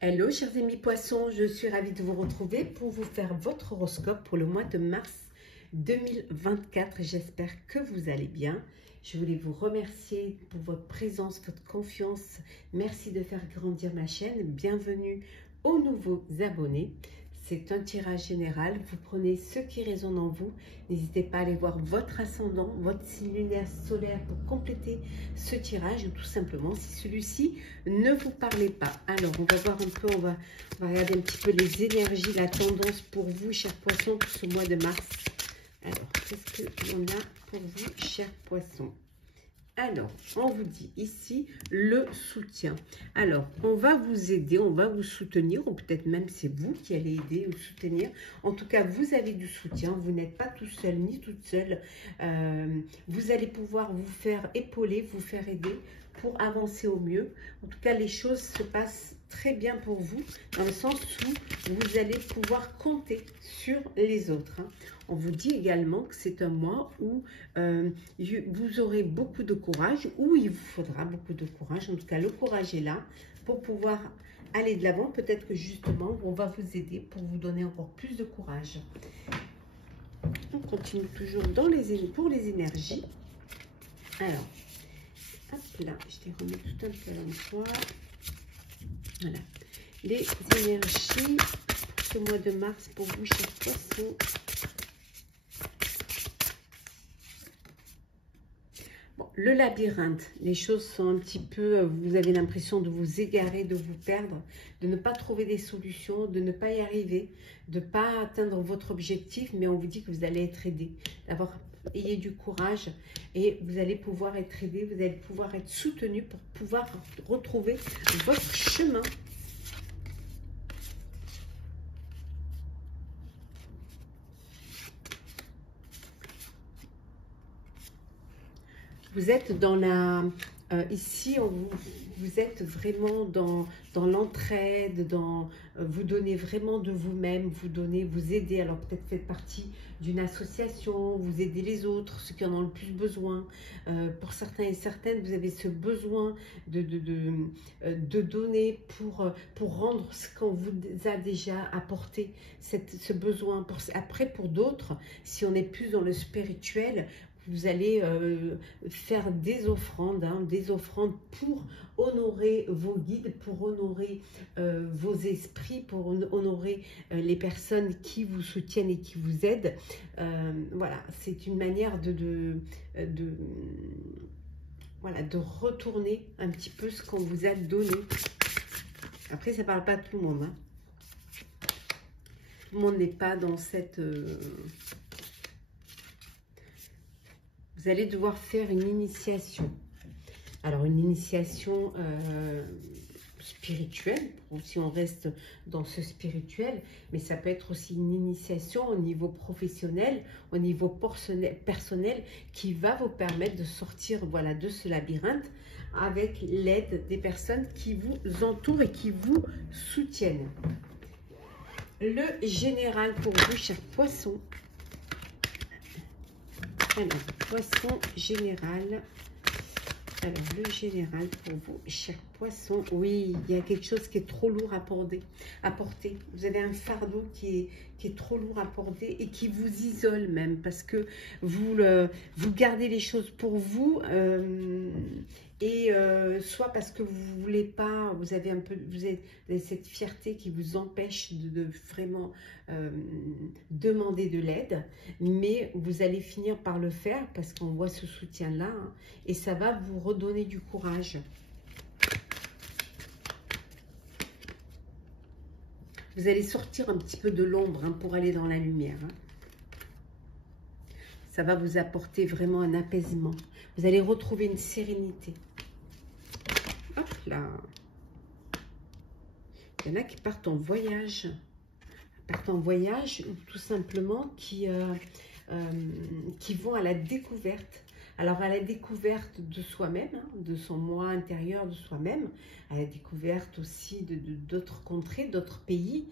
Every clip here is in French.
Hello chers amis poissons, je suis ravie de vous retrouver pour vous faire votre horoscope pour le mois de mars 2024. J'espère que vous allez bien. Je voulais vous remercier pour votre présence, votre confiance. Merci de faire grandir ma chaîne. Bienvenue aux nouveaux abonnés. C'est un tirage général. Vous prenez ce qui résonne en vous. N'hésitez pas à aller voir votre ascendant, votre signe lunaire solaire pour compléter ce tirage ou tout simplement si celui-ci ne vous parlait pas. Alors, on va voir un peu, on va regarder un petit peu les énergies, la tendance pour vous, chers poissons, pour ce mois de mars. Alors, qu'est-ce qu'on a pour vous, chers poissons? Alors, on vous dit ici le soutien. Alors, on va vous aider, on va vous soutenir, ou peut-être même c'est vous qui allez aider ou soutenir. En tout cas, vous avez du soutien, vous n'êtes pas tout seul ni toute seule. Vous allez pouvoir vous faire épauler, vous faire aider pour avancer au mieux. En tout cas, les choses se passent très bien pour vous, dans le sens où vous allez pouvoir compter sur les autres. On vous dit également que c'est un mois où vous aurez beaucoup de courage, où il vous faudra beaucoup de courage. En tout cas, le courage est là pour pouvoir aller de l'avant. Peut-être que justement, on va vous aider pour vous donner encore plus de courage. On continue toujours pour les énergies. Alors, hop là, je les remets tout un peu à l'endroit. Voilà. Les énergies pour ce mois de mars pour vous, chers poissons. Bon, le labyrinthe, les choses sont un petit peu, vous avez l'impression de vous égarer, de vous perdre, de ne pas trouver des solutions, de ne pas y arriver, de ne pas atteindre votre objectif, mais on vous dit que vous allez être aidé. D'abord, ayez du courage et vous allez pouvoir être aidé, vous allez pouvoir être soutenu pour pouvoir retrouver votre chemin. Vous êtes dans la... ici, vous êtes vraiment dans l'entraide, dans vous donnez vraiment de vous-même, vous aidez. Alors peut-être faites partie d'une association, vous aidez les autres, ceux qui en ont le plus besoin. Pour certains et certaines, vous avez ce besoin de donner pour rendre ce qu'on vous a déjà apporté, ce besoin. Après, pour d'autres, si on est plus dans le spirituel, vous allez faire des offrandes pour honorer vos guides, pour honorer vos esprits, pour honorer les personnes qui vous soutiennent et qui vous aident. Voilà, c'est une manière voilà, de retourner un petit peu ce qu'on vous a donné. Après, ça ne parle pas à tout le monde. Hein. Tout le monde n'est pas dans cette... Vous allez devoir faire une initiation. Alors, une initiation spirituelle, si on reste dans ce spirituel, mais ça peut être aussi une initiation au niveau professionnel, au niveau personnel, qui va vous permettre de sortir, voilà, de ce labyrinthe avec l'aide des personnes qui vous entourent et qui vous soutiennent. Le général pour vous, chers poissons. Alors, poisson général. Alors, le général pour vous, chers poissons. Oui, il y a quelque chose qui est trop lourd à porter. Vous avez un fardeau qui est trop lourd à porter et qui vous isole même parce que vous gardez les choses pour vous soit parce que vous voulez pas, vous avez cette fierté qui vous empêche de vraiment demander de l'aide, mais vous allez finir par le faire parce qu'on voit ce soutien-là et ça va vous redonner du courage. Vous allez sortir un petit peu de l'ombre pour aller dans la lumière. Ça va vous apporter vraiment un apaisement. Vous allez retrouver une sérénité. Hop là. Il y en a qui partent en voyage. Ou tout simplement qui vont à la découverte. Alors, à la découverte de soi-même, de son moi intérieur, de soi-même, à la découverte aussi d'autres contrées, d'autres pays.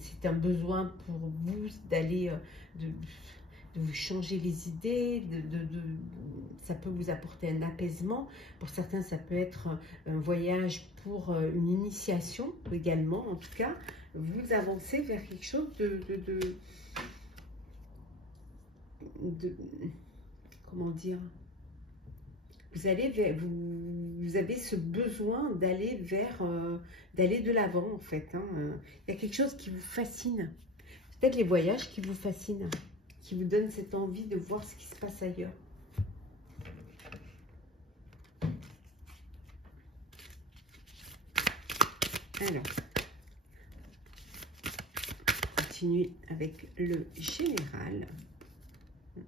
C'est un besoin pour vous d'aller, vous changer les idées, ça peut vous apporter un apaisement. Pour certains, ça peut être un voyage pour une initiation également. En tout cas, vous avancez vers quelque chose comment dire, vous avez ce besoin d'aller d'aller de l'avant en fait. Hein. Il y a quelque chose qui vous fascine. Peut-être les voyages qui vous fascinent, qui vous donnent cette envie de voir ce qui se passe ailleurs. Alors, on continue avec le général. Vous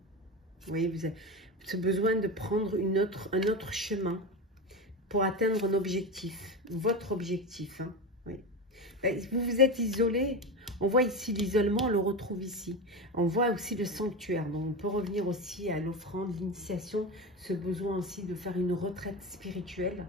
voyez, vous avez ce besoin de prendre un autre chemin pour atteindre un objectif, votre objectif. Hein. Oui. Vous vous êtes isolé. On voit ici l'isolement, on le retrouve ici. On voit aussi le sanctuaire. Donc on peut revenir aussi à l'offrande, l'initiation, ce besoin aussi de faire une retraite spirituelle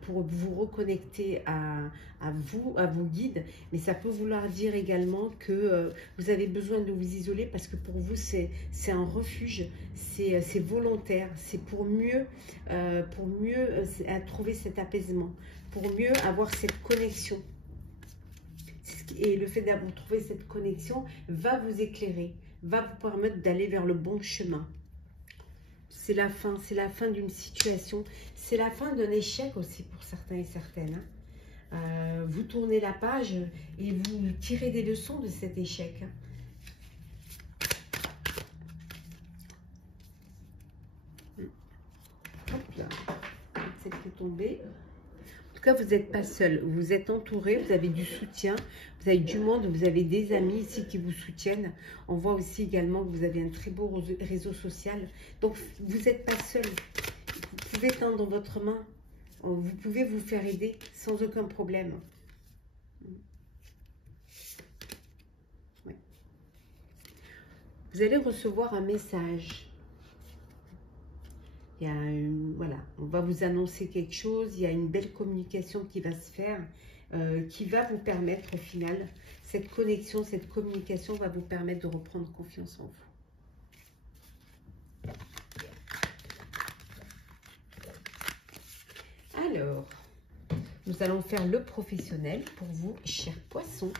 pour vous reconnecter à vos guides. Mais ça peut vouloir dire également que vous avez besoin de vous isoler parce que pour vous, c'est un refuge, c'est volontaire, c'est pour mieux trouver cet apaisement, pour mieux avoir cette connexion. Et le fait d'avoir trouvé cette connexion va vous éclairer, va vous permettre d'aller vers le bon chemin. C'est la fin d'une situation, c'est la fin d'un échec aussi pour certains et certaines. Hein. Vous tournez la page et vous tirez des leçons de cet échec. Hein. Hop là, celle qui est tombée. En tout cas, vous n'êtes pas seul, vous êtes entouré, vous avez du soutien, vous avez du monde, vous avez des amis ici qui vous soutiennent. On voit aussi également que vous avez un très beau réseau social. Donc, vous n'êtes pas seul. Vous pouvez tendre votre main, vous pouvez vous faire aider sans aucun problème. Oui. Vous allez recevoir un message. Il y a voilà, on va vous annoncer quelque chose, il y a une belle communication qui va se faire, qui va vous permettre au final, cette connexion, cette communication va vous permettre de reprendre confiance en vous. Alors, nous allons faire le professionnel pour vous, chers poissons.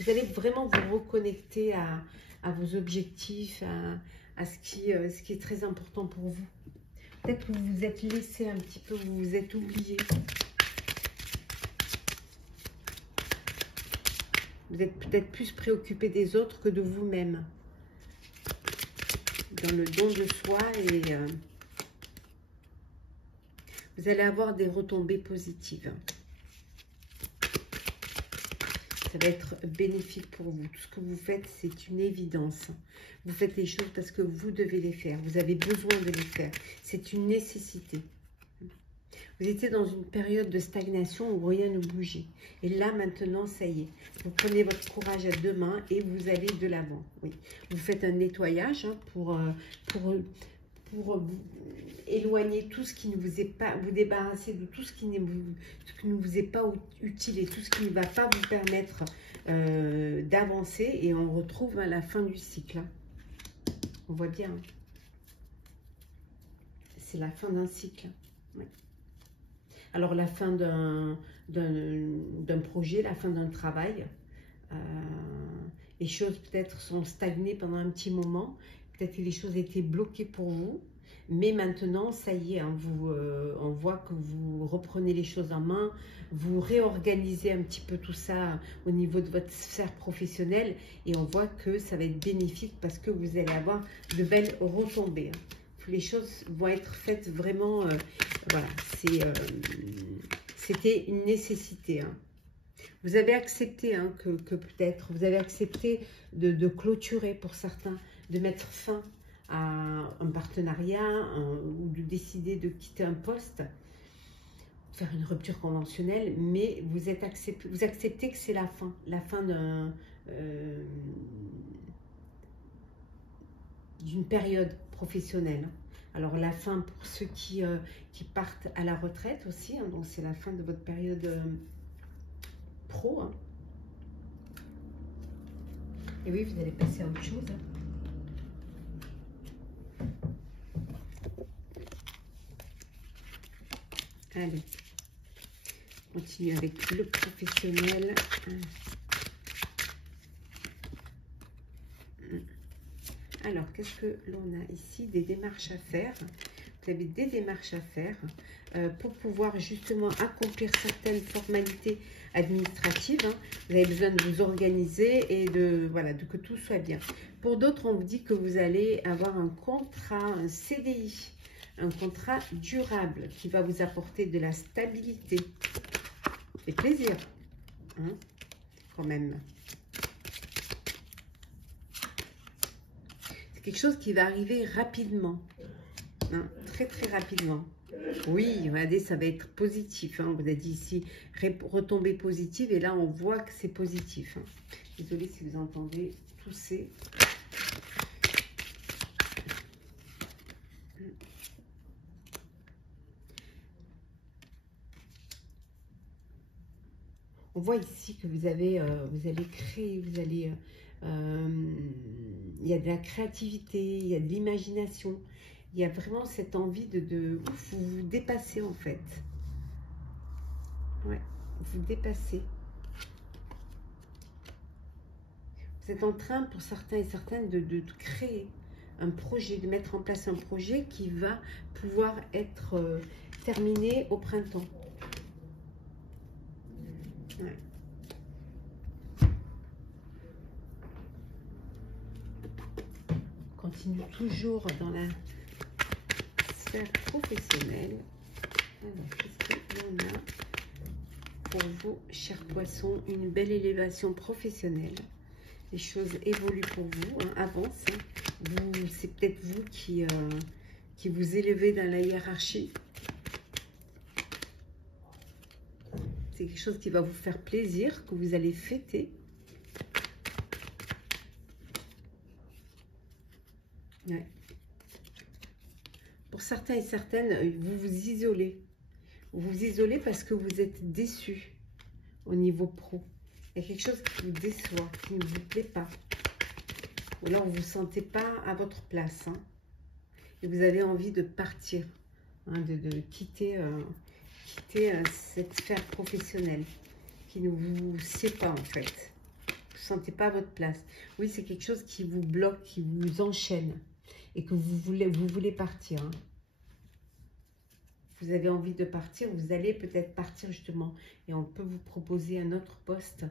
Vous allez vraiment vous reconnecter à vos objectifs, à ce qui est très important pour vous. Peut-être que vous vous êtes laissé un petit peu, vous vous êtes oublié. Vous êtes peut-être plus préoccupé des autres que de vous-même. Dans le don de soi et vous allez avoir des retombées positives. Ça va être bénéfique pour vous. Tout ce que vous faites, c'est une évidence. Vous faites les choses parce que vous devez les faire. Vous avez besoin de les faire. C'est une nécessité. Vous étiez dans une période de stagnation où rien ne bougeait. Et là, maintenant, ça y est. Vous prenez votre courage à deux mains et vous allez de l'avant. Oui. Vous faites un nettoyage hein, pour vous éloigner tout ce qui ne vous est pas, vous débarrasser de tout ce qui ne vous est pas utile et tout ce qui ne va pas vous permettre d'avancer. Et on retrouve à la fin du cycle. Hein. On voit bien. Hein. C'est la fin d'un cycle. Oui. Alors la fin d'un projet, la fin d'un travail. Les choses peut-être sont stagnées pendant un petit moment. Peut-être que les choses étaient bloquées pour vous. Mais maintenant, ça y est, hein, on voit que vous reprenez les choses en main, vous réorganisez un petit peu tout ça au niveau de votre sphère professionnelle et on voit que ça va être bénéfique parce que vous allez avoir de belles retombées. Hein. Les choses vont être faites vraiment, voilà, c'était une nécessité. Hein. Vous avez accepté hein, que peut-être, vous avez accepté de clôturer pour certains, de mettre fin à un partenariat ou de décider de quitter un poste, de faire une rupture conventionnelle, mais vous acceptez que c'est la fin d'une période professionnelle. Alors la fin pour ceux qui partent à la retraite aussi, hein, donc c'est la fin de votre période pro. Hein. Et oui, vous allez passer à autre chose. Allez, continue avec le professionnel. Alors, qu'est-ce que l'on a ici? Des démarches à faire. Vous avez des démarches à faire pour pouvoir justement accomplir certaines formalités administratives. Hein. Vous avez besoin de vous organiser et de, voilà, de que tout soit bien. Pour d'autres, on vous dit que vous allez avoir un contrat, un CDI, un contrat durable qui va vous apporter de la stabilité. Et plaisir, hein, quand même. C'est quelque chose qui va arriver rapidement. Hein, très très rapidement. Oui, regardez, ça va être positif. Hein. On vous a dit ici retombée positive et là on voit que c'est positif. Hein. Désolée si vous entendez tousser. On voit ici que vous allez créer, vous allez, il y a de la créativité, il y a de l'imagination. Il y a vraiment cette envie de vous dépasser en fait. Ouais, vous dépassez. Vous êtes en train, pour certains et certaines, de créer un projet, de mettre en place un projet qui va pouvoir être terminé au printemps. Ouais. On continue toujours dans la sphère professionnelle. Alors, qu'est-ce qu'on a pour vous, chers poissons? Une belle élévation professionnelle. Les choses évoluent pour vous, hein, avancent. Hein. C'est peut-être vous qui vous élevez dans la hiérarchie. C'est quelque chose qui va vous faire plaisir, que vous allez fêter. Ouais. Pour certains et certaines, vous vous isolez. Vous vous isolez parce que vous êtes déçus au niveau pro. Il y a quelque chose qui vous déçoit, qui ne vous plaît pas. Ou alors vous ne vous sentez pas à votre place. Hein. Et vous avez envie de partir, hein, de quitter, cette sphère professionnelle qui ne vous sied pas en fait. Vous ne sentez pas à votre place. Oui, c'est quelque chose qui vous bloque, qui vous enchaîne et que vous voulez partir. Hein. Vous avez envie de partir, vous allez peut-être partir justement et on peut vous proposer un autre poste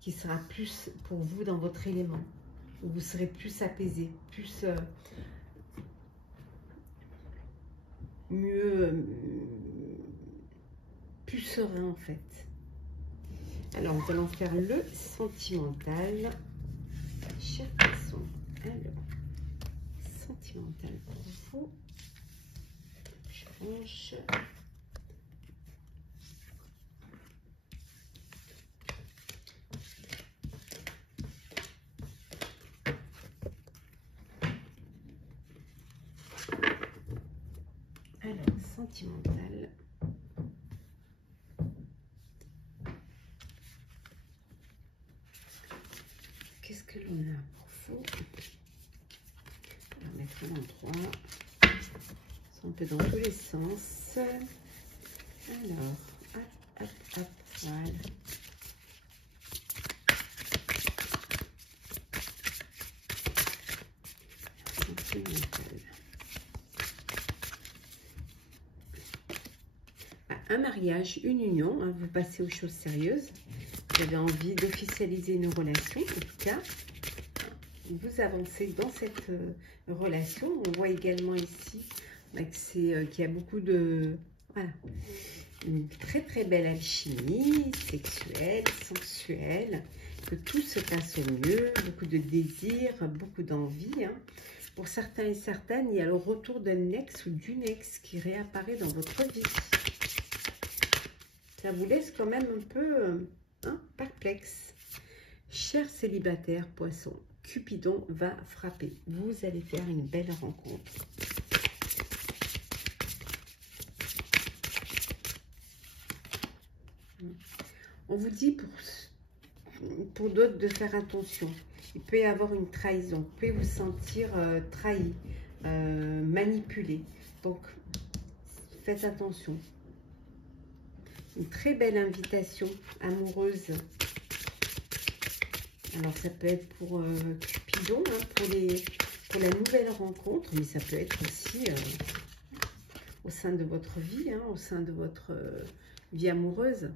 qui sera plus pour vous dans votre élément, où vous serez plus apaisé, plus plus serein en fait. Alors nous allons faire le sentimental, chers poissons. Alors, sentimental pour vous. Je range. Alors, sentimental. Qu'est-ce que l'on a pour vous? On va mettre un endroit. C'est un peu dans tous les sens. Alors, hop, hop, hop, voilà. Un mariage, une union, hein, vous passez aux choses sérieuses. Vous avez envie d'officialiser une relation, en tout cas. Vous avancez dans cette relation. On voit également ici qu'il y a beaucoup de... Voilà. Une très très belle alchimie sexuelle, sensuelle. Que tout se passe au mieux. Beaucoup de désir, beaucoup d'envie. Hein. Pour certains et certaines, il y a le retour d'un ex ou d'une ex qui réapparaît dans votre vie. Ça vous laisse quand même un peu perplexe. Chers célibataires, poissons, Cupidon va frapper. Vous allez faire une belle rencontre. On vous dit pour d'autres de faire attention. Il peut y avoir une trahison. Vous pouvez vous sentir trahi, manipulé. Donc, faites attention. Une très belle invitation amoureuse. Alors, ça peut être pour Cupidon, hein, pour la nouvelle rencontre, mais ça peut être aussi au sein de votre vie, hein, au sein de votre vie amoureuse.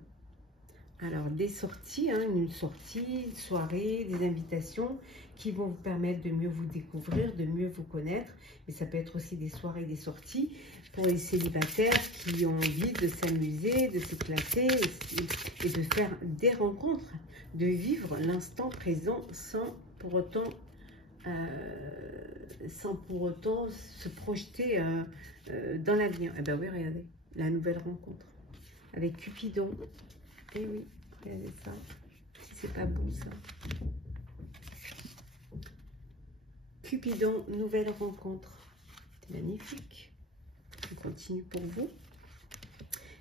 Alors, des sorties, hein, une sortie, une soirée, des invitations qui vont vous permettre de mieux vous découvrir, de mieux vous connaître. Mais ça peut être aussi des soirées, des sorties pour les célibataires qui ont envie de s'amuser, de s'éclater et de faire des rencontres, de vivre l'instant présent sans pour autant se projeter dans l'avenir. Eh bien oui, regardez, la nouvelle rencontre avec Cupidon. Et oui, regardez ça. C'est pas beau ça. Cupidon, nouvelle rencontre. C'est magnifique. On continue pour vous.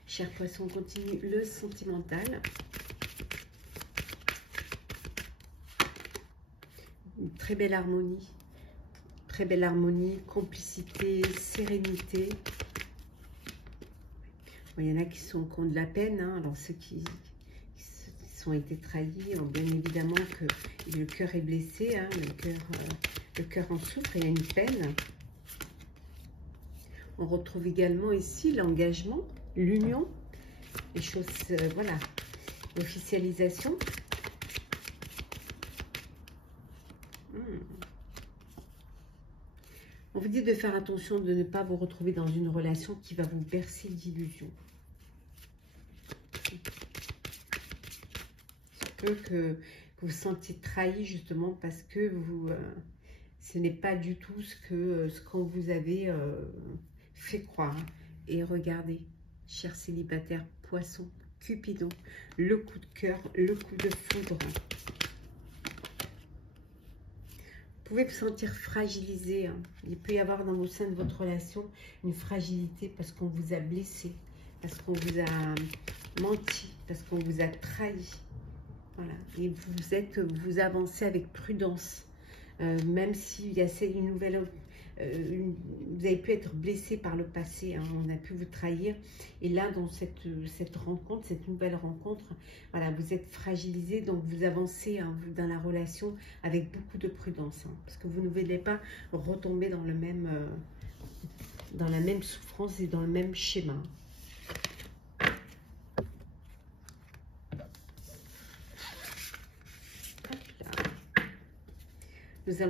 Chers poissons, on continue le sentimental. Une très belle harmonie. Très belle harmonie, complicité, sérénité. Bon, il y en a qui sont qui ont de la peine. Hein. Alors ceux qui ont été trahis, bien évidemment que le cœur est blessé. Hein. Le cœur en souffre, il y a une peine. On retrouve également ici l'engagement, l'union, les choses, voilà, l'officialisation. On vous dit de faire attention de ne pas vous retrouver dans une relation qui va vous bercer d'illusions. Que vous vous sentiez trahi justement parce que ce n'est pas du tout ce qu'on vous avait fait croire. Et regardez, chers célibataires, poissons, Cupidon, le coup de cœur, le coup de foudre. Vous pouvez vous sentir fragilisé. Hein. Il peut y avoir dans le sein de votre relation une fragilité parce qu'on vous a blessé, parce qu'on vous a menti, parce qu'on vous a trahi. Voilà. Et vous avancez avec prudence. Même s'il y a une nouvelle... vous avez pu être blessé par le passé, hein, on a pu vous trahir. Et là, dans cette rencontre, cette nouvelle rencontre, voilà, vous êtes fragilisé, donc vous avancez hein, dans la relation avec beaucoup de prudence. Hein, parce que vous ne voulez pas retomber dans la même souffrance et dans le même schéma. Nous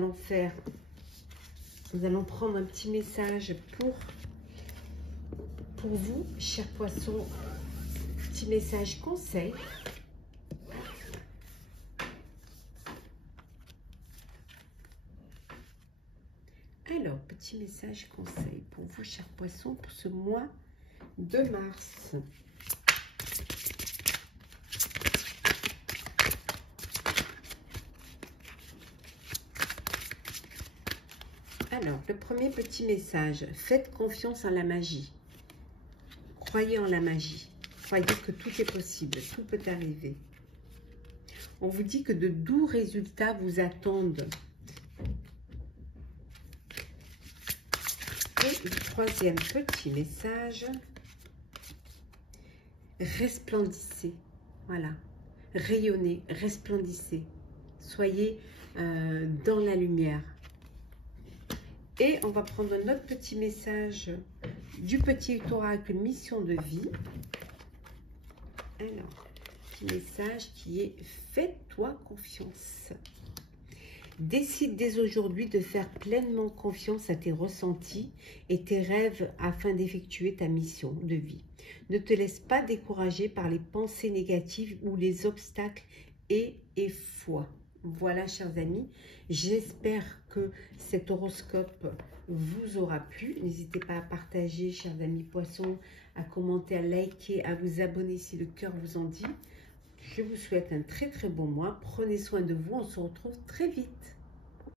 allons prendre un petit message pour vous, chers poissons. Petit message conseil. Alors, petit message conseil pour vous, chers poissons, pour ce mois de mars. Alors, le premier petit message, faites confiance en la magie. Croyez en la magie. Croyez que tout est possible, tout peut arriver. On vous dit que de doux résultats vous attendent. Et le troisième petit message, resplendissez. Voilà, rayonnez, resplendissez. Soyez dans la lumière. Et on va prendre notre petit message du petit oracle mission de vie. Alors, petit message qui est « Fais-toi confiance ». Décide dès aujourd'hui de faire pleinement confiance à tes ressentis et tes rêves afin d'effectuer ta mission de vie. Ne te laisse pas décourager par les pensées négatives ou les obstacles et foi. Voilà, chers amis, j'espère que cet horoscope vous aura plu. N'hésitez pas à partager, chers amis poissons, à commenter, à liker, à vous abonner si le cœur vous en dit. Je vous souhaite un très très bon mois. Prenez soin de vous, on se retrouve très vite.